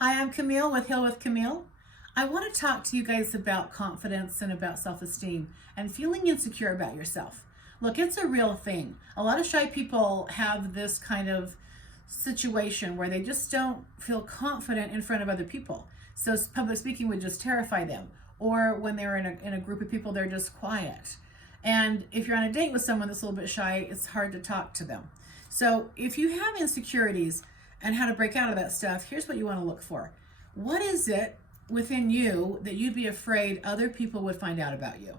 Hi, I'm Camille with Heal with Camille. I want to talk to you guys about confidence and about self-esteem and feeling insecure about yourself. Look, it's a real thing. A lot of shy people have this kind of situation where they just don't feel confident in front of other people. So public speaking would just terrify them. Or when they're in a group of people, they're just quiet. And if you're on a date with someone that's a little bit shy, it's hard to talk to them. So if you have insecurities, and how to break out of that stuff, here's what you want to look for. What is it within you that you'd be afraid other people would find out about you?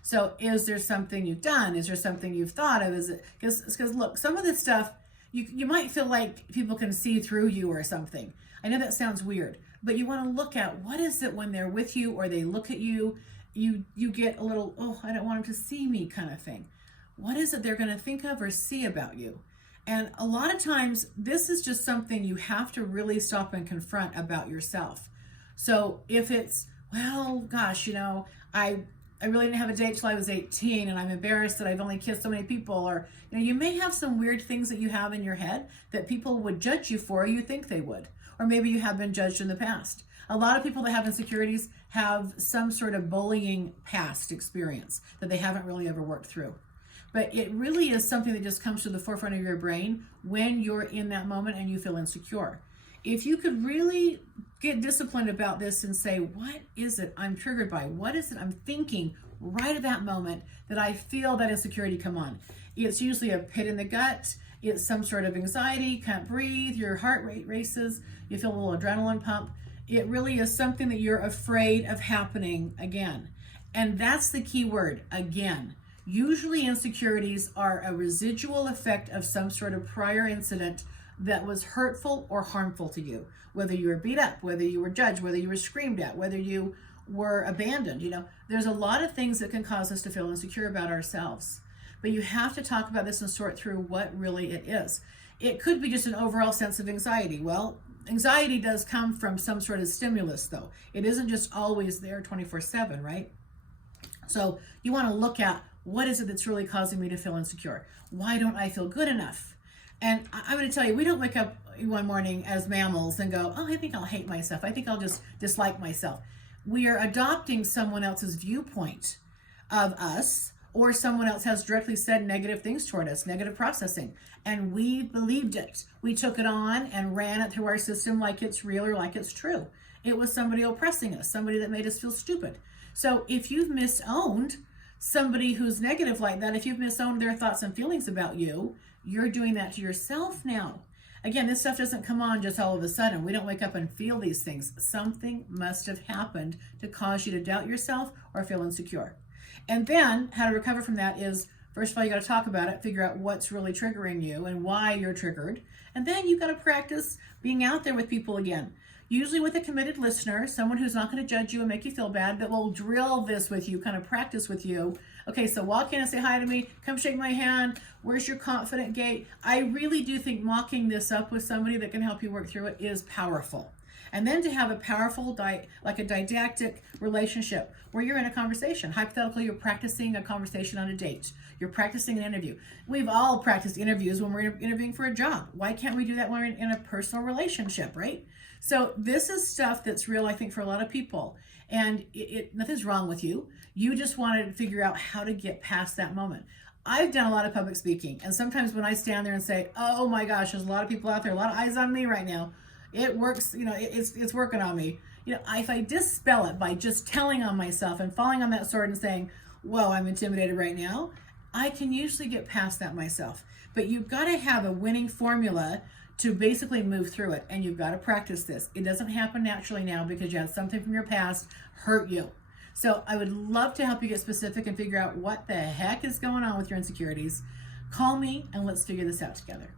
So is there something you've done? Is there something you've thought of? Is it because look, some of this stuff you might feel like people can see through you or something. I know that sounds weird, but you want to look at what is it when they're with you or they look at you, you get a little, oh, I don't want them to see me kind of thing. What is it they're going to think of or see about you? And a lot of times, this is just something you have to really stop and confront about yourself. So if it's, well, gosh, I really didn't have a date till I was 18 and I'm embarrassed that I've only kissed so many people, or, you may have some weird things that you have in your head that people would judge you for, you think they would, or maybe you have been judged in the past. A lot of people that have insecurities have some sort of bullying past experience that they haven't really ever worked through. But it really is something that just comes to the forefront of your brain when you're in that moment and you feel insecure. If you could really get disciplined about this and say, what is it I'm triggered by? What is it I'm thinking right at that moment that I feel that insecurity come on? It's usually a pit in the gut. It's some sort of anxiety, can't breathe, your heart rate races, you feel a little adrenaline pump. It really is something that you're afraid of happening again. And that's the key word, again. Usually insecurities are a residual effect of some sort of prior incident that was hurtful or harmful to you. Whether you were beat up, whether you were judged, whether you were screamed at, whether you were abandoned. There's a lot of things that can cause us to feel insecure about ourselves. But you have to talk about this and sort through what really it is. It could be just an overall sense of anxiety. Well, anxiety does come from some sort of stimulus, though. It isn't just always there 24/7, right? So you want to look at, what is it that's really causing me to feel insecure? Why don't I feel good enough? And I'm going to tell you, we don't wake up one morning as mammals and go, oh, I think I'll hate myself. I think I'll just dislike myself. We are adopting someone else's viewpoint of us, or someone else has directly said negative things toward us, negative processing. And we believed it. We took it on and ran it through our system like it's real or like it's true. It was somebody oppressing us, somebody that made us feel stupid. So if you've misowned somebody who's negative like that, if you've misowned their thoughts and feelings about you, you're doing that to yourself now. Again, this stuff doesn't come on just all of a sudden. We don't wake up and feel these things. Something must have happened to cause you to doubt yourself or feel insecure. And then how to recover from that is, first of all, you got to talk about it, figure out what's really triggering you and why you're triggered. And then you got to practice being out there with people again. Usually with a committed listener, someone who's not going to judge you and make you feel bad, but will drill this with you, kind of practice with you. Okay, so walk in and say hi to me. Come shake my hand. Where's your confident gait? I really do think mocking this up with somebody that can help you work through it is powerful. And then to have a powerful, like a didactic relationship where you're in a conversation. Hypothetically, you're practicing a conversation on a date. You're practicing an interview. We've all practiced interviews when we're interviewing for a job. Why can't we do that when we're in a personal relationship, right? So this is stuff that's real, I think, for a lot of people. And nothing's wrong with you. You just want to figure out how to get past that moment. I've done a lot of public speaking. And sometimes when I stand there and say, oh my gosh, there's a lot of people out there, a lot of eyes on me right now. It works, it's working on me. If I dispel it by just telling on myself and falling on that sword and saying, whoa, I'm intimidated right now, I can usually get past that myself. But you've got to have a winning formula to basically move through it. And you've got to practice this. It doesn't happen naturally now because you had something from your past hurt you. So I would love to help you get specific and figure out what the heck is going on with your insecurities. Call me and let's figure this out together.